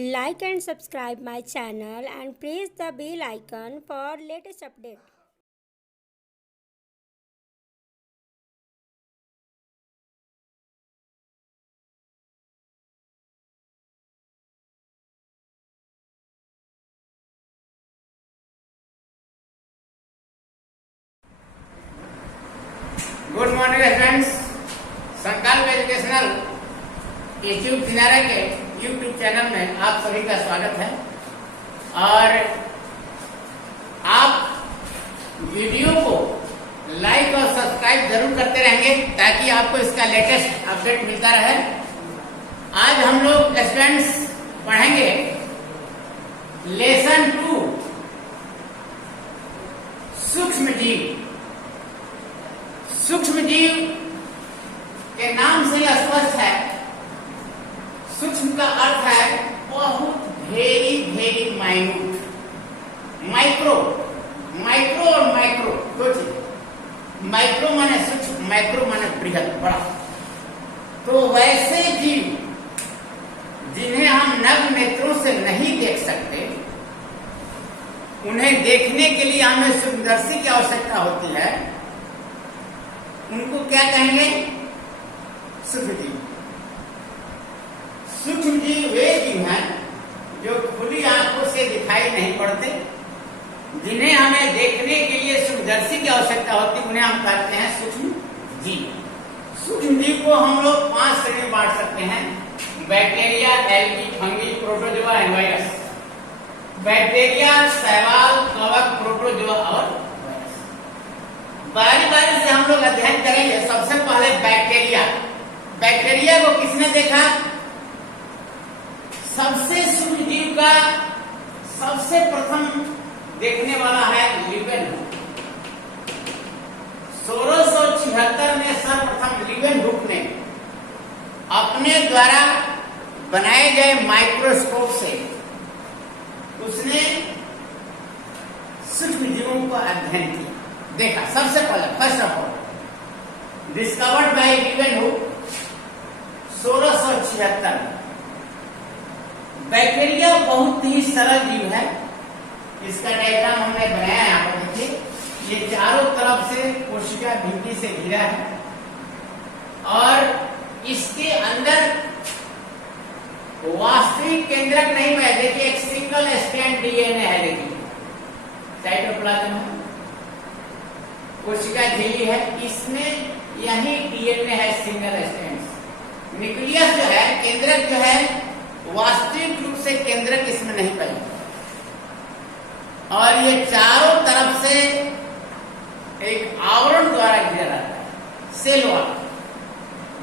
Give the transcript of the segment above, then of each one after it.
Like and subscribe my channel and press the bell icon for latest update. Good morning friends, संकल्प educational YouTube किनारे के YouTube channel में आप सभी का स्वागत है। और आप वीडियो को लाइक और सब्सक्राइब जरूर करते रहेंगे ताकि आपको इसका लेटेस्ट अपडेट मिलता रहे। आज हम लोग स्टूडेंट्स पढ़ेंगे लेसन 2 सूक्ष्म जीव। सूक्ष्म जीव के नाम से यह स्पष्ट है। सूक्ष्म का अर्थ है बहुत वेरी माइन्यूट। माइक्रो माइक्रो और माइक्रो दो चीज। माइक्रो माने सूक्ष्म, माइक्रो माने बृहद, बड़ा। तो वैसे जीव जिन्हें हम नग्न नेत्रों से नहीं देख सकते, उन्हें देखने के लिए हमें सूक्ष्मदर्शी की आवश्यकता होती है। उनको क्या कहेंगे? सूक्ष्म जीव। सूक्ष्म जीव वे जीव हैं जो खुली आंखों से दिखाई नहीं पड़ते, जिन्हें हमें देखने के लिए सूक्ष्मदर्शी की आवश्यकता होती, उन्हें हम कहते हैं सूक्ष्म जीव। सूक्ष्म जीव को हम लोग 5 श्रेणी में बांट सकते हैं: bacteria, algae, fungi, protozoa and virus. Bacteria, शैवाल, कवक, प्रोटोजोआ और बारी बारी से हम लोग अध्ययन करेंगे। सबसे पहले बैक्टीरिया। बैक्टीरिया को किसने देखा? सबसे सूक्ष्म जीव का सबसे प्रथम देखने वाला है लीवेनहुक। 1676 में सर्वप्रथम लीवेनहुक ने अपने द्वारा बनाए गए माइक्रोस्कोप से उसने सूक्ष्म जीवों का अध्ययन किया, देखा। सबसे पहले first of all discovered by Leeuwenhoek 1676 में। बैक्टीरिया बहुत ही सरल जीव है। इसका डायग्राम हमने बनाया, यहाँ पर देखिए। ये चारों तरफ से कोशिका भित्ति से घिरा है और इसके अंदर वास्तविक केंद्रक नहीं है। देखिए एक सिंगल स्ट्रैंड डीएनए है। देखिए साइटोप्लाज्म है, कोशिका झिल्ली है, इसमें यही डीएनए है, सिंगल स्ट्रैंड। न्यूक्लियस जो है, केंद्रक जो है, वास्तविक रूप से केंद्रक इसमें नहीं पाएगा। और ये चारों तरफ से एक आवरण द्वारा घिरा रहता है, सेल वॉल,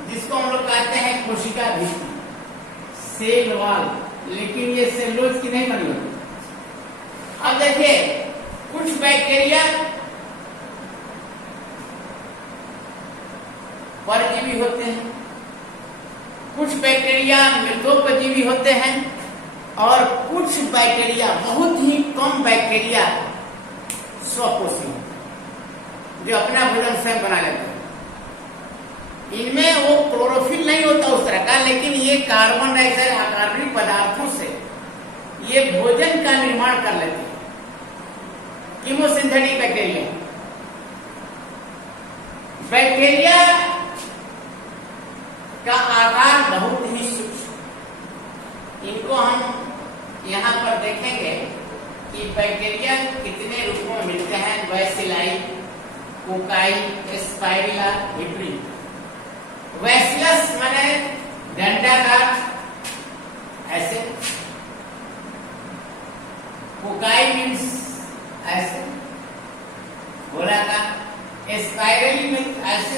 जिसको हम लोग कहते हैं कोशिका भित्ति, सेल वॉल। लेकिन ये सेलुलोज की नहीं बनी होती। अब देखिए कुछ बैक्टीरिया परजीवी होते हैं, कुछ बैक्टीरिया मृतोपजीवी होते हैं और कुछ बैक्टीरिया, बहुत ही कम बैक्टीरिया स्वपोषी होते हैं, जो अपना भोजन स्वयं बना लेते हैं। इनमें वो क्लोरोफिल नहीं होता उस तरह का, लेकिन ये कार्बन डाइऑक्साइड अकार्बनिक पदार्थों से ये भोजन का निर्माण कर लेते हैं। Chemosynthetic bacteria. बैक्टीरिया का आकार बहुत ही सूक्ष्म। इनको हम यहाँ पर देखेंगे कि बैक्टीरिया कितने रूपों में मिलते हैं: बैसिलाई, कोकाई, स्पाइरुला, विब्रियो। बैसिलस माने डंडाकार ऐसे, कोकाई मीन्स ऐसे गोलाकार, स्पाइरली मीन्स ऐसे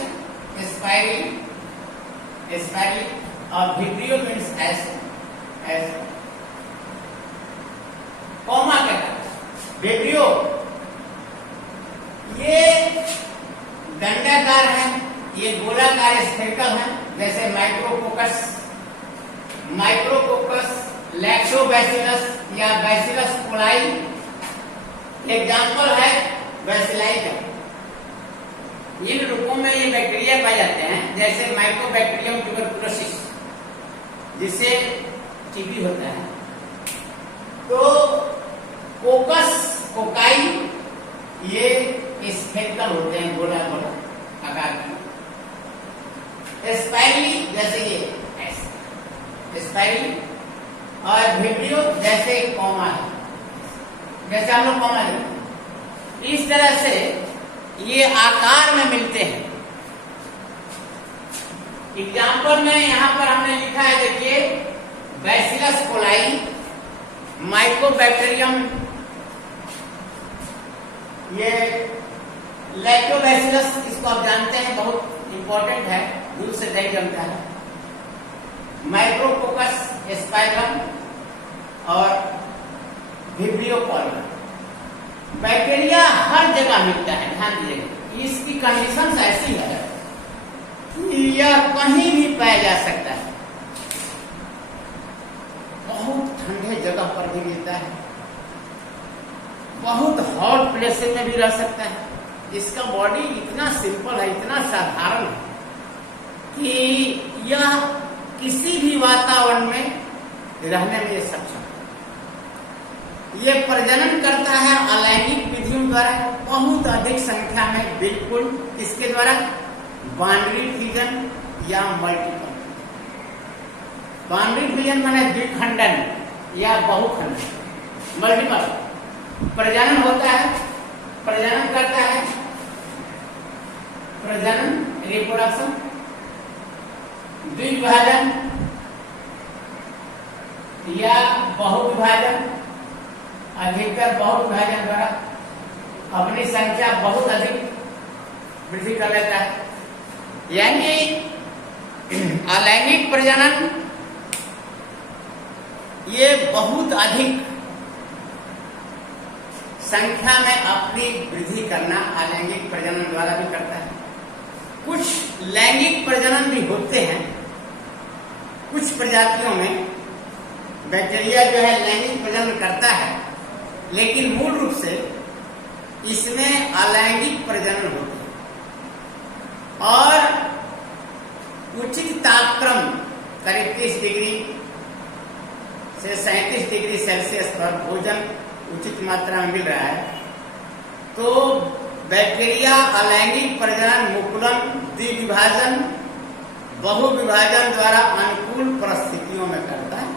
स्पाइरली, और विब्रियो मीन्स ऐसे ऐसे। कॉमा के साथ विब्रियो ये दंडाकार है, ये गोलाकार स्फेरिकल है, जैसे माइक्रोकोकस, लैक्टोबैसिलस या बैसिलस कोलाई। एग्जाम्पल है बैसिलाई का। इन रूपों में ये बैक्टीरिया पाए जाते हैं, जैसे माइकोबैक्टीरियम ट्यूबरकुलोसिस, जिससे टीबी होता है, तो कोकस, कोकाई ये स्फेरिकल होते हैं, गोला गोला आकार के। स्पाइरली जैसे ये स्पाइरली, और वीब्रियो जैसे कॉमा है, जैसे हम लोग कॉमा लिखते हैं, इस तरह से ये आकार में मिलते हैं। एग्जाम्पल में यहां पर हमने लिखा है, देखिए, बैसिलस कोलाई, माइकोबैक्टीरियम, ये लैक्टोबैसिलस, इसको आप जानते हैं, बहुत इंपॉर्टेंट है, दूध से दही जमता है। माइक्रोकोकस स्पाइरम और विब्रियो कॉलम। बैक्टीरिया हर जगह मिलता है, ध्यान दीजिएगा। इसकी कंडीशन ऐसी है कि यह कहीं भी पाया जा सकता है, बहुत ठंडे जगह पर भी मिलता है, बहुत हॉट प्लेसेस में भी रह सकता है। इसका बॉडी इतना सिंपल है, इतना साधारण है कि यह किसी भी वातावरण में रहने में ये सक्षम है। ये प्रजनन करता है अलैंगिक विधियों द्वारा, बहुत अधिक संख्या में, बिल्कुल इसके द्वारा बाउंड्री फिजन या मल्टीपल। बाउंड्री फिजन माने द्विखंडन या बहुखंडन, मल्टीपल प्रजनन होता है, प्रजनन करता है, प्रजनन रिप्रोडक्शन, द्विविभाजन या बहुविभाजन, अधिकतर बहुविभाजन द्वारा अपनी संख्या बहुत अधिक वृद्धि कर लेता है। यानी अलैंगिक प्रजनन ये बहुत अधिक संख्या में अपनी वृद्धि करना अलैंगिक प्रजनन द्वारा भी करता है। कुछ लैंगिक प्रजनन भी होते हैं, कुछ प्रजातियों में बैक्टीरिया जो है लैंगिक प्रजनन करता है, लेकिन मूल रूप से इसमें अलैंगिक प्रजनन होता है। और उचित तापक्रम करीब 30 डिग्री से 37 डिग्री सेल्सियस पर भोजन उचित मात्रा में मिल रहा है तो बैक्टीरिया अलैंगिक प्रजनन, मुकुलन, द्विविभाजन, बहुविभाजन द्वारा अनुकूल परिस्थितियों में करता है।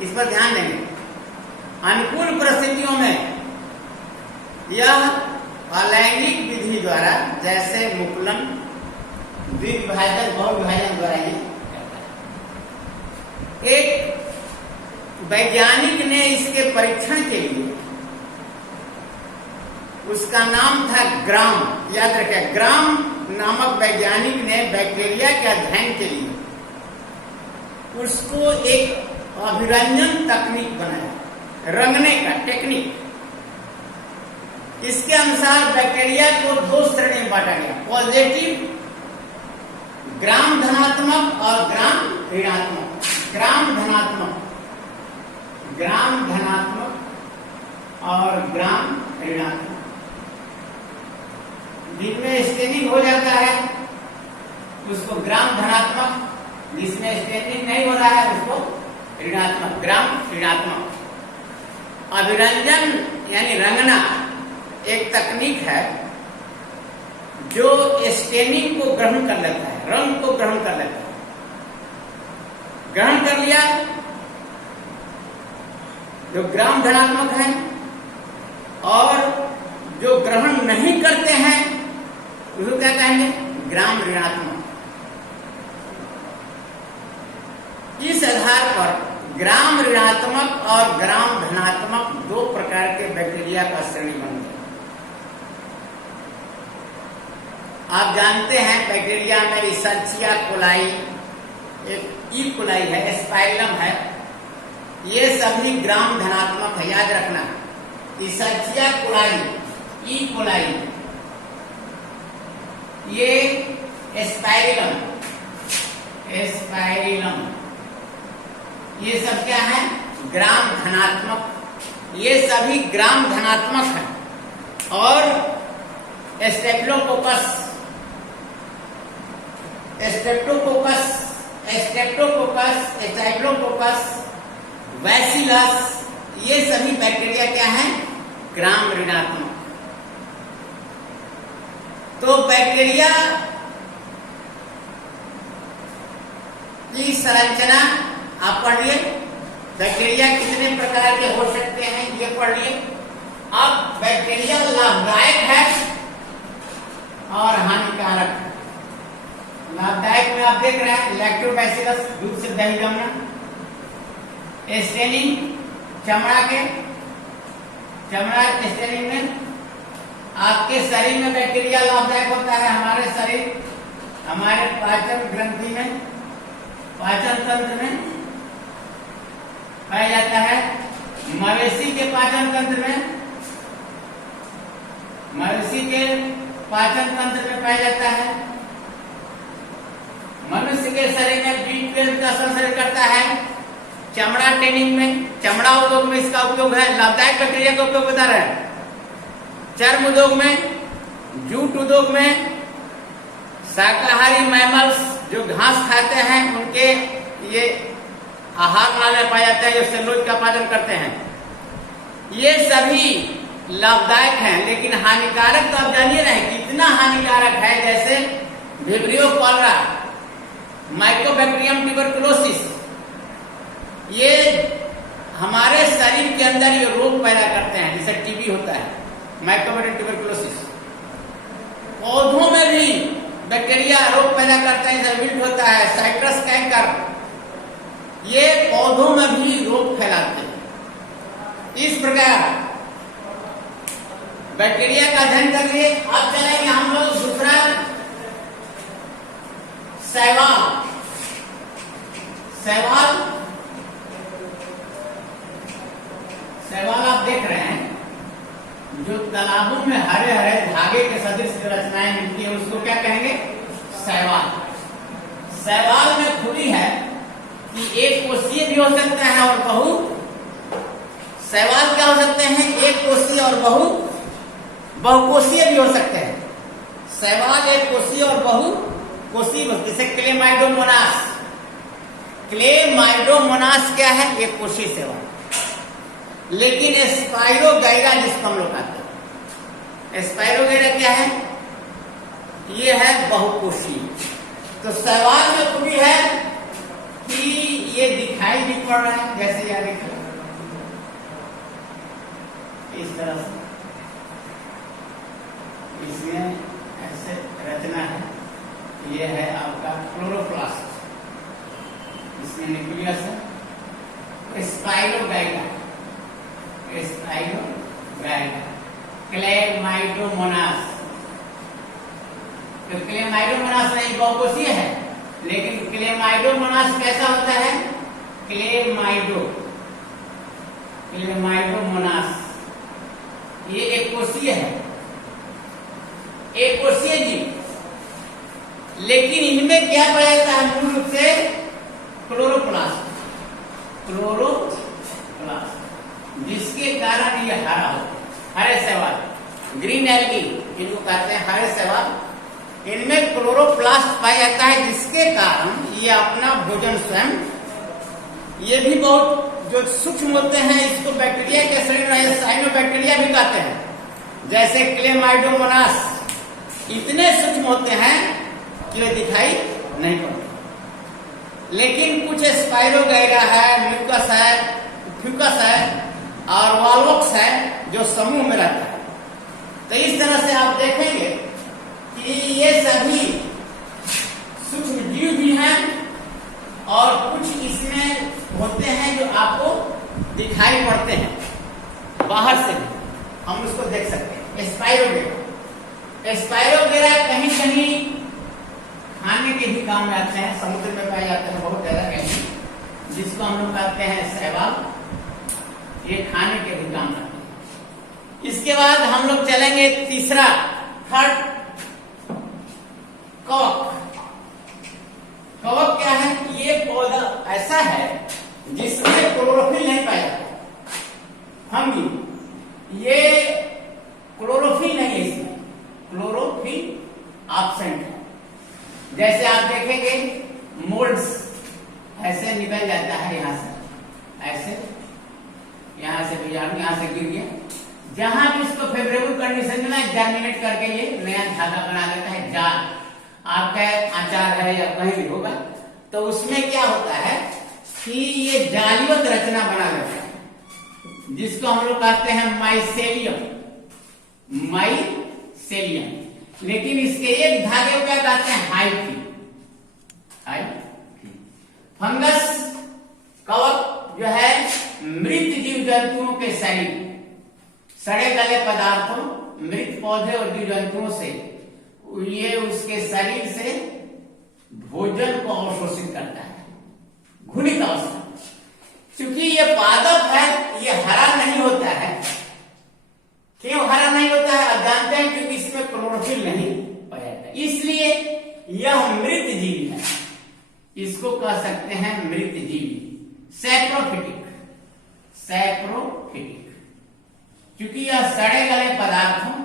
इस पर ध्यान देंगे। अनुकूल परिस्थितियों में यह अलैंगिक विधि द्वारा, जैसे मुकुलन, द्विविभाजन, बहुविभाजन द्वारा ये करता है। एक वैज्ञानिक ने इसके परीक्षण के लिए, उसका नाम था ग्राम, याद रखिए, ग्राम नामक वैज्ञानिक ने बैक्टीरिया के अध्ययन के लिए उसको एक अभिरंजन तकनीक बनाया, रंगने का टेक्निक। इसके अनुसार बैक्टीरिया को 2 श्रेणी में बांटा गया, पॉजिटिव ग्राम धनात्मक और ग्राम ऋणात्मक। ग्राम धनात्मक और ग्राम ऋणात्मक, जिनमें स्टेनिंग हो जाता है उसको ग्राम धनात्मक, जिसमें स्टेनिंग नहीं हो रहा है उसको ऋणात्मक, ग्राम ऋणात्मक। अभिरंजन यानी रंगना एक तकनीक है जो स्टेनिंग को ग्रहण कर लेता है, रंग को ग्रहण कर लेता है। ग्रहण कर लिया जो ग्राम धनात्मक है, और जो ग्रहण नहीं करते हैं उसको क्या कहेंगे, ग्राम ऋणात्मक। इस आधार पर ग्राम ऋणात्मक और ग्राम धनात्मक 2 प्रकार के बैक्टीरिया का श्रेणी बन गया। आप जानते हैं बैक्टीरिया में इशर्चिया कोलाई, एक ई कोलाई है, स्पाइरम है, ये सभी ग्राम धनात्मक है, याद रखना। इशर्चिया कोलाई, ई कोलाई, ये स्पाइरम, ये सब क्या है, ग्राम धनात्मक। ये सभी ग्राम धनात्मक है। और स्टेप्टोकोकस बैसिलस, ये सभी बैक्टीरिया क्या है? ग्राम ऋणात्मक। तो बैक्टीरिया की संरचना आप पढ़िए। बैक्टीरिया कितने प्रकार के हो सकते हैं ये पढ़िए। अब बैक्टीरिया लाभदायक है और हानिकारक है। लाभदायक में आप देख रहे हैं लैक्टोबैसिलस, दूध से दही जमना, स्टेनिंग, चमड़ा स्टेनिंग में आपके शरीर में बैक्टीरिया लाभदायक होता है। हमारे शरीर, हमारे पाचन ग्रंथि में, पाचन तंत्र में पाया जाता है। मवेशी के पाचन तंत्र में, मवेशी के पाचन तंत्र में पाया जाता है। मनुष्य के शरीर में B12 का संश्लेषण करता है। चमड़ा टेनिंग में, चमड़ा उद्योग में इसका उपयोग है। लाभदायक बैक्टीरिया का उपयोग बता रहे हैं। चर्म उद्योग में, जूट उद्योग में, शाकाहारी मैमल्स जो घास खाते हैं उनके ये आहार नाल में पाया जाता है, जो सेलुलोज का पाचन करते हैं। ये सभी लाभदायक हैं, लेकिन हानिकारक तो आप जानिए ना कितना हानिकारक है। जैसे विब्रियो कॉलरा, माइकोबैक्टीरियम ट्यूबरकुलोसिस, ये हमारे शरीर के अंदर ये रोग पैदा करते हैं, जैसे टीबी होता है, माइकोबैक्टीरियम ट्यूबरकुलोसिस। पौधों में भी बैक्टीरिया रोग पैदा करते हैं, जैसे विल्ट होता है, साइट्रस कैंकर, ये पौधों में भी रोग फैलाते हैं। इस प्रकार बैक्टीरिया का अध्ययन कर लिए। अब चलेंगे हम लोग दूसरा, शैवाल। शैवाल आप देख रहे हैं, जो तालाबों में हरे हरे धागे के सदृश रचनाएं मिलती है उसको क्या कहेंगे? शैवाल। शैवाल में खूबी है कि एक कोषीय भी हो सकते हैं और शैवाल क्या हो सकते हैं? एक कोषीय और बहुकोषीय भी हो सकते हैं। शैवाल एक कोषीय और बहुकोषीय, जैसे क्लेमाइडोमोनास। क्लेमाइडोमोनास क्या है? एक कोषीय शैवाल। लेकिन स्पाइरोगैरा जिसको हम लोग कहते हैं, स्पाइरोगैरा क्या है? ये है बहुकोषीय। तो शैवाल में खूबी है कि ये दिखाई भी पड़ रहा है, जैसे यार इस तरह से इसमें ऐसे रचना है। ये है आपका क्लोरोप्लास्ट, इसमें न्यूक्लियस है। स्पाइरोगैरा, क्लेमाइडोमोनास। तो क्लेमाइडोमोनास नहीं बहुकोषीय है, लेकिन क्लेमाइडोमोनास कैसा होता है? क्लेमाइडोमोनास ये एक कोषीय है, एक कोषीय जीव। लेकिन इनमें क्या पाया जाता है? मूल रूप से क्लोरोप्लास्ट, जिसके कारण ये हरा होता है। हरे शैवाल, ग्रीन एल्गी जिनको कहते हैं हरे शैवाल, इनमें क्लोरोप्लास्ट पाया जाता है, जिसके कारण ये अपना भोजन स्वयं, ये भी बहुत जो सूक्ष्म होते हैं, इसको बैक्टीरिया के शरीर में साइनोबैक्टीरिया भी कहते हैं। जैसे क्लेमाइडोमोनास इतने सूक्ष्म होते हैं कि वे दिखाई नहीं पड़ते। लेकिन कुछ स्पाइरोगैरा है, म्यूकस है, फ्यूकस है और वाल्वोक्स है जो समूह में रहता है। तो इस तरह से आप देखेंगे कि ये सभी सूक्ष्म जीव भी हैं और कुछ इसमें होते हैं जो आपको दिखाई पड़ते हैं बाहर से भी, हम उसको देख सकते हैं। स्पाइरोगैरा कहीं कहीं खाने के भी काम में आते हैं, समुद्र में पाए जाते हैं बहुत ज्यादा कहीं, जिसको हम लोग कहते हैं शैवाल, ये खाने के भी काम आते हैं। इसके बाद हम लोग चलेंगे तीसरा, थर्ड, कवक। कवक क्या है? ये पौधा ऐसा है जिसमें क्लोरोफिल नहीं पाया जाता, फंगी। ये क्लोरोफिल नहीं है, इसमें क्लोरोफिल एब्सेंट है। जैसे आप देखेंगे मोल्ड्स ऐसे निकल जाता है, यहां से ऐसे, यहां से यहाँ से गिर गया, जहां भी इसको फेवरेबल कंडीशन में जर्मिनेट करके ये नया धागा बना देता है। जाल आपका आचार है या कहीं भी होगा तो उसमें क्या होता है कि ये जालीवत रचना बना देता है, जिसको हम लोग कहते हैं माइसेलियम। लेकिन इसके एक धागे को क्या कहते हैं, हाइफी। फंगस कवक जो है मृत जीव जंतुओं के शरीर, सड़े गले पदार्थों, मृत पौधे और जीव जंतुओं से ये उसके शरीर से भोजन को अवशोषित करता है, घुनित अवस्था। क्योंकि ये पादप है, ये हरा नहीं होता है। क्यों हरा नहीं होता है आप जानते हैं, क्योंकि इसमें क्लोरोफिल नहीं पाया जाता, इसलिए यह मृत जीवी है। इसको कह सकते हैं मृत जीवी, सैप्रोफिटिक। क्योंकि यह सड़े गले पदार्थों,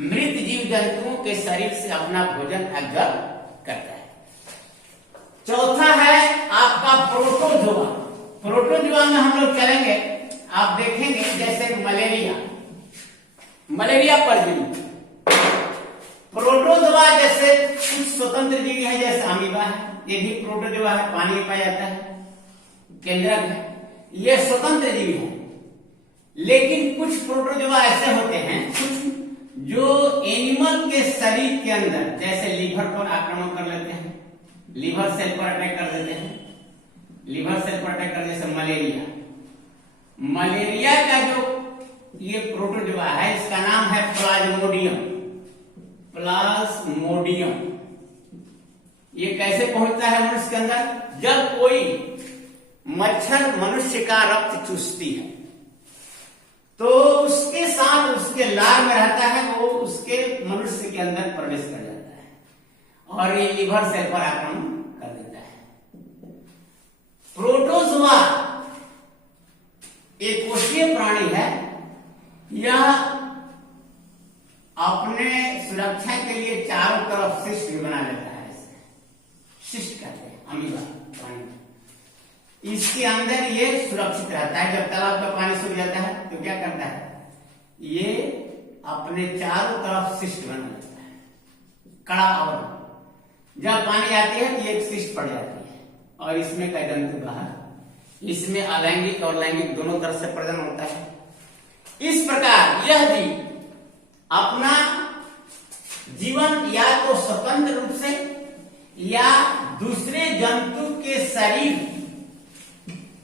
मृत जीव जंतुओं के शरीर से अपना भोजन एब्जॉर्ब करता है। चौथा है आपका प्रोटोजोआ। प्रोटोजोआ में हम लोग चलेंगे, आप देखेंगे जैसे मलेरिया परजीवी। प्रोटोजोआ जैसे कुछ स्वतंत्र जीवी है, जैसे अमीबा है, ये भी प्रोटोजोआ है, पानी में पाया जाता है, केंद्रक है, ये स्वतंत्र जीवी है। लेकिन कुछ प्रोटोजोआ ऐसे होते हैं कुछ जो एनिमल के शरीर के अंदर, जैसे लीवर पर आक्रमण कर लेते हैं, लीवर सेल पर अटैक कर देते हैं, जैसे मलेरिया का जो ये प्रोटोजोआ है, इसका नाम है प्लाज्मोडियम। ये कैसे पहुंचता है मनुष्य के अंदर, जब कोई मच्छर मनुष्य का रक्त चूसती है तो उसके साथ उसके लार में रहता है, वो उसके मनुष्य के अंदर प्रवेश कर जाता है और ये लीवर सेल पर आक्रमण कर देता है। प्रोटोजोआ एक कोशीय प्राणी है, यह अपने सुरक्षा के लिए चारों तरफ शिष्ट भी बना लेता है, शिष्ट कहते हैं अमीबा प्राणी। इसके अंदर ये सुरक्षित रहता है। जब तालाब का पानी सूख जाता है तो क्या करता है, ये अपने चारों तरफ शिष्ट बना लेता है, कड़ा आवरण। जब पानी आती है तो एक शिष्ट पड़ जाती है और इसमें का जंतु बाहर, इसमें अलैंगिक और लैंगिक दोनों तरफ से प्रजनन होता है। इस प्रकार यह भी अपना जीवन या तो स्वतंत्र रूप से या दूसरे जंतु के शरीर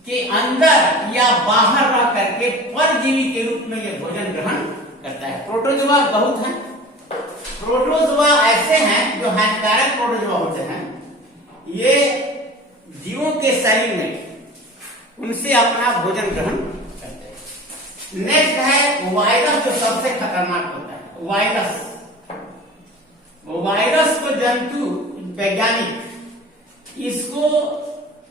के अंदर या बाहर रह करके परजीवी के रूप में यह भोजन ग्रहण करता है। प्रोटोजोआ बहुत हैं। प्रोटोजोआ ऐसे हैं जो हानिकारक प्रोटोजोआ होते हैं, ये जीवों के शरीर में उनसे अपना भोजन ग्रहण करते हैं। नेक्स्ट है वायरस, जो सबसे खतरनाक होता है। वायरस को जंतु वैज्ञानिक इसको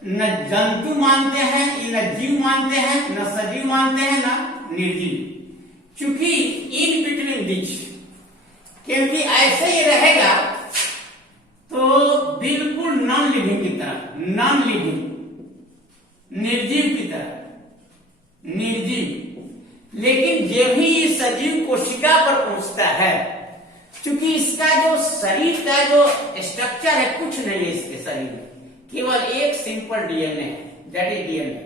न जंतु मानते हैं, न जीव मानते हैं, न सजीव मानते हैं, न निर्जीव। चूंकि इन बिटवीन बीच, क्योंकि ऐसे ही रहेगा तो बिल्कुल नॉन लिविंग की तरह, नॉन लिविंग, निर्जीव की तरह, निर्जीव। लेकिन जब भी ये सजीव कोशिका पर पहुंचता है, क्योंकि इसका जो शरीर का जो स्ट्रक्चर है कुछ नहीं है इसके शरीर में, केवल एक सिंपल डीएनए है, दैट इज डीएनए।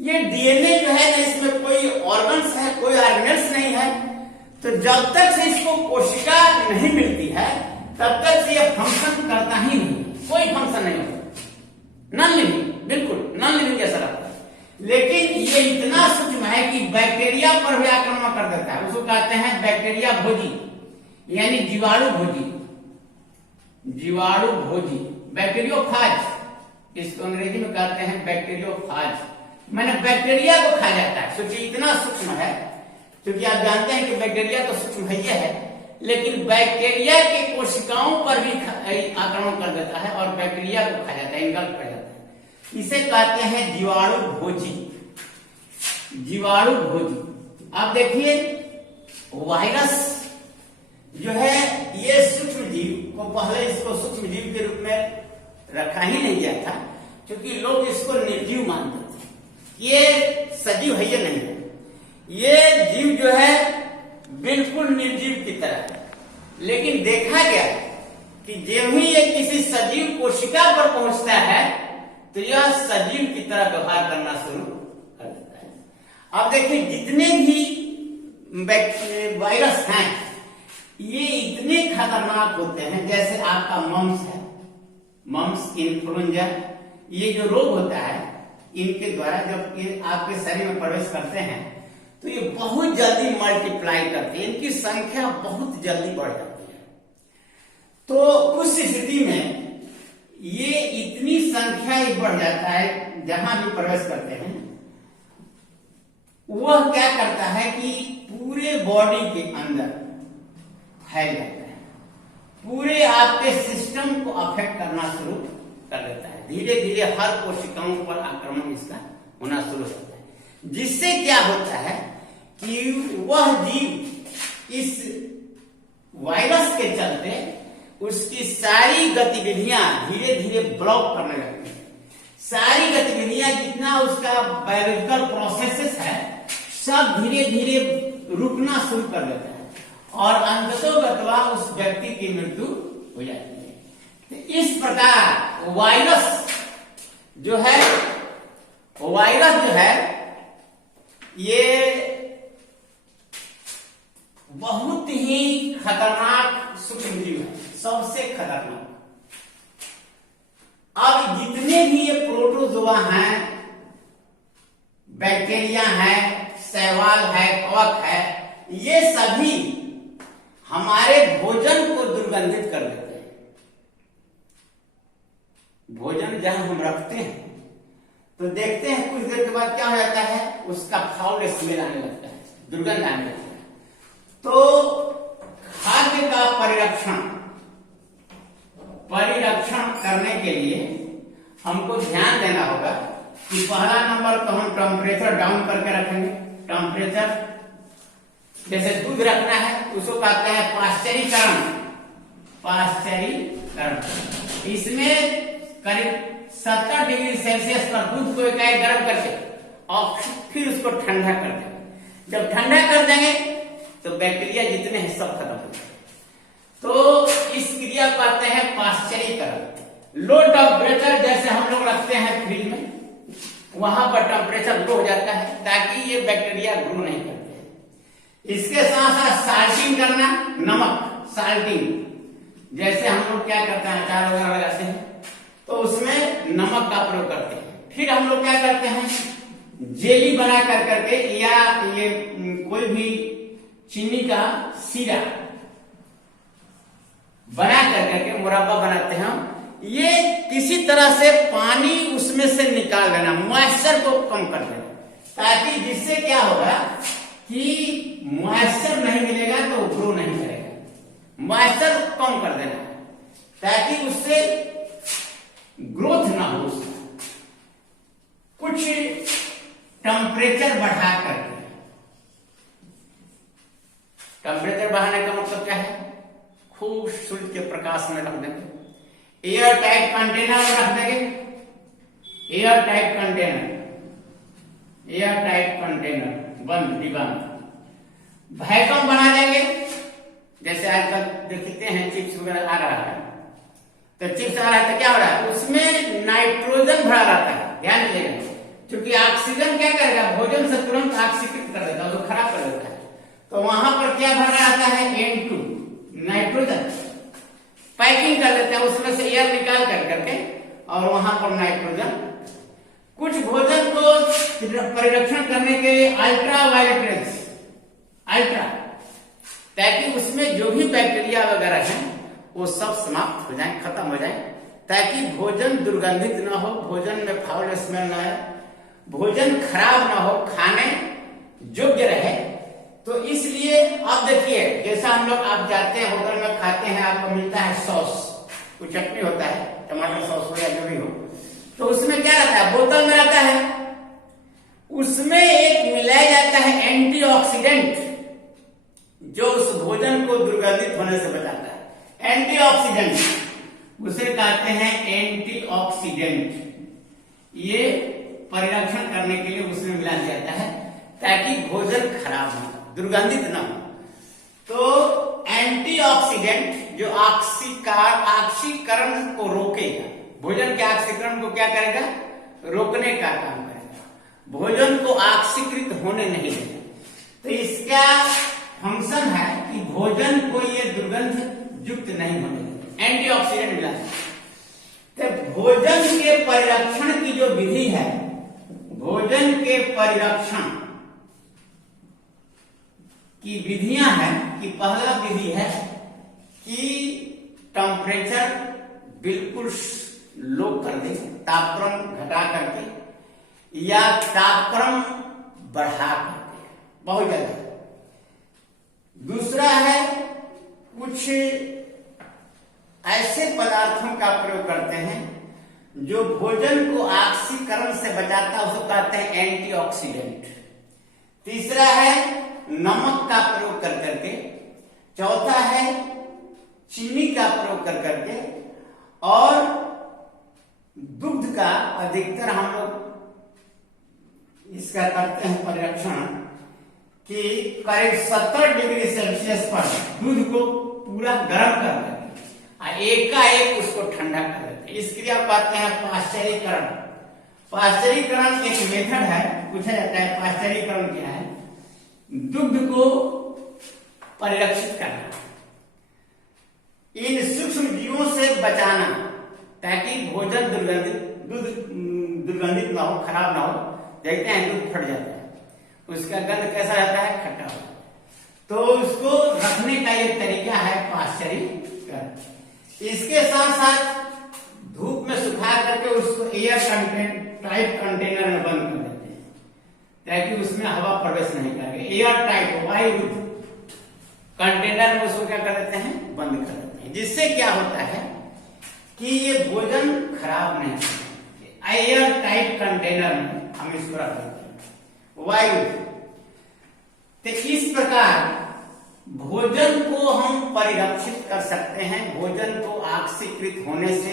ये डीएनए जो है ना, इसमें कोई ऑर्गन्स है, कोई ऑर्गेनल्स नहीं है। तो जब तक से इसको कोशिका नहीं मिलती है तब तक से ये फंक्शन करता ही नहीं, कोई फंक्शन नहीं होता, नॉन लिविंग, बिल्कुल नॉन लिविंग जैसा रहता है। लेकिन ये इतना सूक्ष्म है कि बैक्टीरिया पर भी आक्रमण कर देता है। उसको कहते हैं बैक्टीरिया भोजी, यानी जीवाणु भोजी, जीवाणु भोजी, बैक्टीरियोफाज इसको अंग्रेजी में कहते हैं, बैक्टीरियोफाज मैंने बैक्टीरिया को खा जाता है। सोचिए इतना सूक्ष्म है, क्योंकि आप जानते हैं कि बैक्टीरिया तो सूक्ष्म है, लेकिन बैक्टीरिया के कोशिकाओं पर भी आक्रमण कर देता है और बैक्टीरिया को खा जाता है, इंगल्फ कर जाता है। इसे कहते हैं जीवाणु भोजी, जीवाणु भोजी। आप देखिए वायरस जो है ये सूक्ष्म जीव को, पहले इसको सूक्ष्म जीव के रूप में रखा ही नहीं गया था, क्योंकि लोग इसको निर्जीव मानते थे ये सजीव है, ये नहीं है। ये जीव जो है बिल्कुल निर्जीव की तरह है। लेकिन देखा गया कि जब ही ये किसी सजीव कोशिका पर पहुंचता है तो यह सजीव की तरह व्यवहार करना शुरू कर देता है। अब देखिए, जितने भी वायरस हैं ये इतने खतरनाक होते हैं। जैसे आपका मम्स है, मम्स, इन्फ्लुएंजा, ये जो रोग होता है इनके द्वारा जब ये आपके शरीर में प्रवेश करते हैं तो ये बहुत जल्दी मल्टीप्लाई करते हैं, इनकी संख्या बहुत जल्दी बढ़ जाती है। तो उस स्थिति में ये इतनी संख्या ही बढ़ जाता है, जहां भी प्रवेश करते हैं वह क्या करता है कि पूरे बॉडी के अंदर फैल जाता है, पूरे आपके सिस्टम को अफेक्ट करना शुरू कर देता है। धीरे धीरे हर कोशिकाओं पर आक्रमण इसका होना शुरू होता है, जिससे क्या होता है कि वह जीव इस वायरस के चलते उसकी सारी गतिविधियां धीरे धीरे ब्लॉक करने लगती है। सारी गतिविधियां, जितना उसका बायोलॉजिकल प्रोसेसेस है, सब धीरे धीरे रुकना शुरू कर देता है और अंततोगत्वा उस व्यक्ति की मृत्यु हो जाती है। तो इस प्रकार वायरस जो है ये बहुत ही खतरनाक सूक्ष्मजीव है, सबसे खतरनाक। अब जितने भी ये प्रोटोजोआ हैं, बैक्टीरिया है, शैवाल है, कवक है, ये सभी हमारे भोजन को दुर्गंधित कर देते हैं। भोजन जहां हम रखते हैं तो देखते हैं कुछ देर के बाद क्या हो जाता है, उसका फाउल स्मेल आने लगता है, दुर्गंध आने लगता है। तो खाद्य का परिरक्षण करने के लिए हमको ध्यान देना होगा कि पहला नंबर तो हम टेम्परेचर डाउन करके रखेंगे। टेम्परेचर, जैसे दूध रखना है उसको कहते हैं पाश्चरीकरण। इसमें करीब 70 डिग्री सेल्सियस पर दूध को इकाई गर्म करके और फिर उसको ठंडा कर देंगे। जब ठंडा कर देंगे तो बैक्टीरिया जितने हैं सब खत्म हो जाएंगे। तो इस क्रिया को कहते हैं पाश्चरीकरण। लो टेम्परेचर, जैसे हम लोग रखते हैं फ्रिज में, वहां पर टेम्परेचर लो हो जाता है ताकि ये बैक्टीरिया ग्रो नहीं करते हैं। इसके साथ साथ साल्टिंग करना, नमक साल्टिंग, जैसे हम लोग क्या करते हैं, अचार वगैरह लगाते हैं तो उसमें नमक का प्रयोग करते हैं। फिर हम लोग क्या करते हैं, जेली बना कर करके या ये कोई भी चीनी का सीरा बना कर करके मुरब्बा बनाते हैं। ये किसी तरह से पानी उसमें से निकाल देना, मॉइस्चर को कम कर देना, ताकि जिससे क्या होगा कि मॉइस्चर नहीं मिलेगा तो ग्रो नहीं करेगा। मॉइस्चर कम कर देना ताकि उससे ग्रोथ ना हो उसका। कुछ टेम्परेचर बढ़ा करके, टेम्परेचर बढ़ाने का मतलब क्या है, खूब सूर्य के प्रकाश में रख देंगे, एयर टाइट कंटेनर में रख देंगे, एयर टाइट कंटेनर बंद, डिब्बा में वैक्यूम बना देंगे। जैसे आजकल देखते हैं चिप्स वगैरह आ रहा है, तो चिप्स आ रहा है तो क्या हो रहा है, उसमें नाइट्रोजन भरा रहता है, ध्यान दीजिएगा, क्योंकि ऑक्सीजन क्या करेगा, भोजन से तुरंत ऑक्सीकृत कर देता है, उसको खराब कर देता है। तो वहां पर क्या भरा रहता है, N2 नाइट्रोजन, पैकिंग कर देते हैं, उसमें से एयर निकाल कर करके और वहां पर नाइट्रोजन। कुछ भोजन को परिरक्षण करने के लिए अल्ट्रा वायलेट रेज, ताकि उसमें जो भी बैक्टीरिया वगैरह है वो सब समाप्त हो जाए, खत्म हो जाए, ताकि भोजन दुर्गंधित ना हो, भोजन में फाउल स्मेल ना आए, भोजन खराब ना हो, खाने योग्य रहे। तो इसलिए अब देखिए, जैसा हम लोग आप जाते हैं होटल में खाते हैं, आपको मिलता है सॉस, कुछ चटनी होता है, टमाटर सॉस हो या जो भी हो, तो उसमें क्या रहता है, बोतल में रहता है, उसमें एक मिलाया जाता है एंटीऑक्सीडेंट, जो उस भोजन को दुर्गंधित होने से बचाता है। एंटीऑक्सीडेंट उसे कहते हैं एंटीऑक्सीडेंट। ये परिरक्षण करने के लिए मिला दिया जाता है ताकि भोजन खराब ना हो, दुर्गंधित ना हो। तो एंटीऑक्सीडेंट जो ऑक्सीकरण को रोकेगा, भोजन के ऑक्सीकरण को क्या करेगा, रोकने का काम करेगा, भोजन को ऑक्सीकृत होने नहीं देगा। तो इसका फंक्शन है कि भोजन को ये दुर्गंध युक्त नहीं होने देगा, एंटीऑक्सीडेंट मिला। तो भोजन के परिरक्षण की जो विधि है, भोजन के परिरक्षण की विधियां हैं कि पहला विधि है कि टेम्परेचर बिल्कुल लो कर दे, तापक्रम घटा करके या तापक्रम बढ़ा करके बहुत ज्यादा। दूसरा है कुछ ऐसे पदार्थों का प्रयोग करते हैं जो भोजन को ऑक्सीकरण से बचाता है, उसको कहते हैं एंटीऑक्सीडेंट। तीसरा है नमक का प्रयोग कर करके। चौथा है चीनी का प्रयोग कर करके। और दुग्ध का अधिकतर हम लोग इसका करते हैं परिरक्षण कि करीब 70 डिग्री सेल्सियस पर दूध को पूरा गर्म कर देते हैं, एकाएक उसको ठंडा कर देते हैं। इस क्रिया को कहते हैं पाश्चरीकरण। पाश्चरीकरण एक मेथड है, पूछा जाता है पाश्चरीकरण क्या है। दुग्ध को परिरक्षित करना, इन सूक्ष्म जीवों से बचाना ताकि भोजन दुर्गंधित ना हो, खराब ना हो। देखते हैं दूध फट जाता है, उसका गंध कैसा रहता है, खट्टा होता है। तो उसको रखने का एक तरीका है पाश्चरीकरण। इसके साथ साथ धूप में सुखा करके उसको एयर टाइट कंटेनर में बंद कर देते हैं ताकि उसमें हवा प्रवेश नहीं करे। एयर टाइट वायुयुक्त कंटेनर में उसको क्या कर देते हैं, बंद कर देते हैं। जिससे क्या होता है कि ये भोजन खराब नहीं होता। एयर टाइट कंटेनर में हम इसको रख देते हैं वायु। तो इस प्रकार भोजन को हम परिरक्षित कर सकते हैं, भोजन को ऑक्सीकृत होने से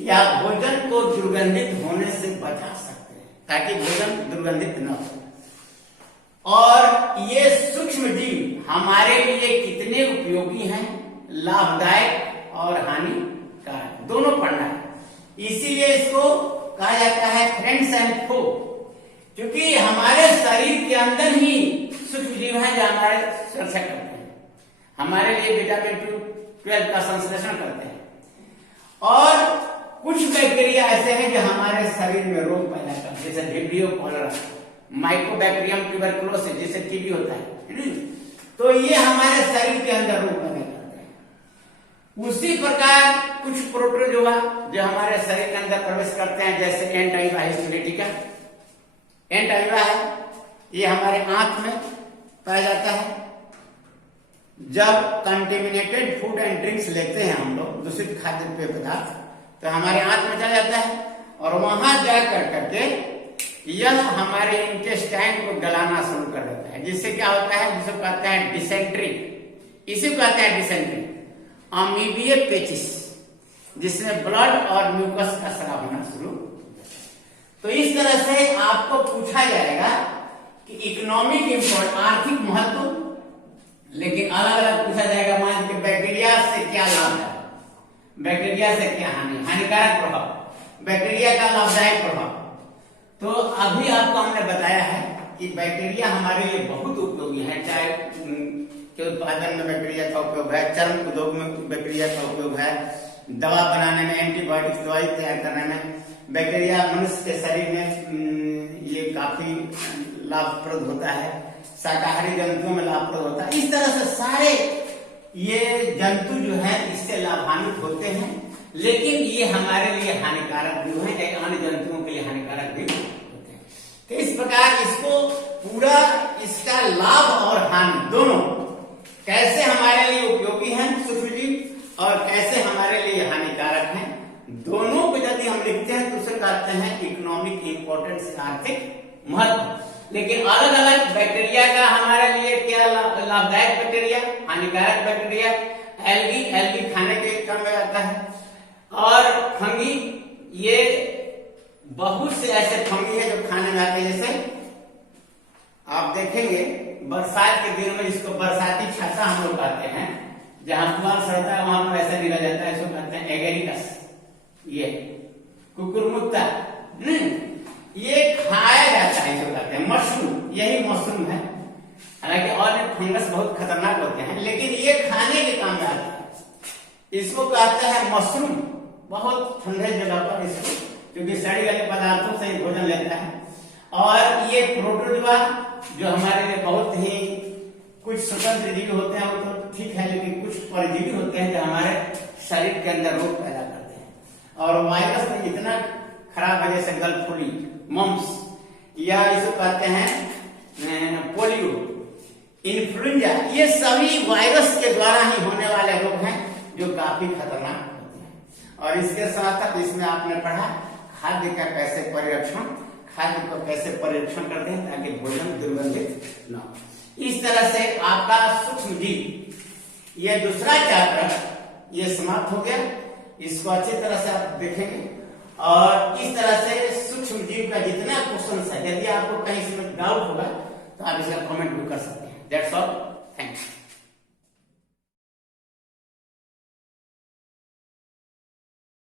या भोजन को दुर्गंधित होने से बचा सकते हैं ताकि भोजन दुर्गंधित न हो। और ये सूक्ष्म जीव हमारे लिए कितने उपयोगी हैं, लाभदायक और हानिकारक दोनों पढ़ना है। इसीलिए इसको कहा जाता है फ्रेंड्स एंड फो, क्योंकि हमारे शरीर के अंदर ही सूक्ष्म जीव हैं जो हमारे सुरक्षा करते हैं, हमारे लिए विटामिन 12 का संश्लेषण करते हैं। और कुछ बैक्टीरिया ऐसे हैं जो हमारे शरीर में रोग पैदा करते हैं, जैसे विब्रियो कॉलरा, माइकोबैक्टीरियम ट्यूबरकुलोसिस जिसे टीबी होता है। तो ये हमारे शरीर के अंदर रोग पैदा करते हैं। उसी प्रकार कुछ प्रोटोजोआ जो हमारे शरीर के अंदर प्रवेश करते हैं, जैसे एंटाइवा हिस्टोलिटिका। एंटाइवा है, ये हमारे आंत में पाया जाता है। जब कंटेमिनेटेड फूड एंड ड्रिंक्स लेते हैं हम लोग, दूषित खाद्य पेय पदार्थ, तो हमारे आंत में चला जाता है और वहां जाकर करके यह हमारे इंटेस्टाइन को गलाना शुरू कर देता है। जिससे क्या होता है, जिसे कहते हैं डिसेंट्री। इसे कहते हैं डिसेंट्री, अमीबिया पेचिस, जिसमें ब्लड और म्यूकस का स्राव होना शुरू। तो इस तरह से आपको पूछा जाएगा कि इकोनॉमिक इंपॉर्टेंस, आर्थिक महत्व, लेकिन अलग अलग पूछा जाएगा। मान के बैक्टीरिया से क्या लाभ है, बैक्टीरिया से क्या हानि, हानिकारक प्रभाव, बैक्टीरिया का लाभदायक प्रभाव। तो अभी आपको हमने बताया है कि बैक्टीरिया हमारे लिए बहुत उपयोगी है। चाहे के उत्पादन में बैक्टीरिया का उपयोग है, चर्म उद्योग में बैक्टीरिया का उपयोग है, दवा बनाने में, एंटीबायोटिक्स दवाई तैयार करने में बैक्टीरिया मनुष्य के शरीर में ये काफी लाभप्रद होता है, शाकाहारी जंतुओं में लाभप्रद होता है। इस तरह से सारे ये जंतु जो है इससे लाभान्वित होते हैं, लेकिन ये हमारे लिए हानिकारक भी है, अन्य जंतुओं के लिए हानिकारक भी होते हैं। तो इस प्रकार इसको पूरा, इसका लाभ और हानि दोनों कैसे हमारे लिए उपयोगी हैं सूक्ष्मजीव और कैसे हमारे लिए हानिकारक हैं, दोनों को यदि हम लिखते हैं तो उसे कहते हैं इकोनॉमिक इंपॉर्टेंस, आर्थिक महत्व। लेकिन अलग अलग बैक्टीरिया का हमारे लिए क्या लाभदायक बैक्टीरिया, हानिकारक बैक्टीरिया, एल्गी खाने के क्रम में आता है। और फंगी, ये बहुत से ऐसे फंगी है जो खाने में आते हैं, जैसे देखेंगे बरसात के दिन में इसको बरसाती छाता हम लोग कहते हैं, जहां कुआं सड़ता है वहां पर ऐसा गिरा जाता है, इसको कहते हैं एगेरिकस। ये कुकुरमुत्ता ये खाया जाता है, इसको कहते हैं मशरूम, यही मशरूम है। हालांकि और फंगस बहुत खतरनाक होते हैं, लेकिन ये खाने के काम में आता है। इसको कहते हैं मशरूम, बहुत ठंडे जगह पर इसको, क्योंकि सड़ी गले पदार्थों से भोजन लेता है। और ये प्रोटोजोआ जो हमारे लिए बहुत ही कुछ स्वतंत्र जीवी होते हैं, वो तो ठीक है, लेकिन कुछ परजीवी होते हैं जो हमारे शरीर के अंदर रोग पैदा करते हैं। और वायरस में इतना खराब है, जैसे गलफुली, मम्स, या इसको कहते हैं पोलियो, इन्फ्लुएंजा, ये सभी वायरस के द्वारा ही होने वाले रोग हैं जो काफी खतरनाक होते हैं। और इसके साथ साथ इसमें आपने पढ़ा खाद्य का कैसे परिरक्षण, खाद्य को कैसे परिरक्षण करते हैं ताकि भोजन दुर्गंधित न हो। इस तरह से आपका सूक्ष्म जीव, ये दूसरा चैप्टर ये समाप्त हो गया। इसको अच्छी तरह से आप देखेंगे और इस तरह से सूक्ष्म जीव का जितना क्वेश्चन है, यदि आपको कहीं से डाउट होगा तो आप इसका कमेंट भी कर सकते हैं। That's all.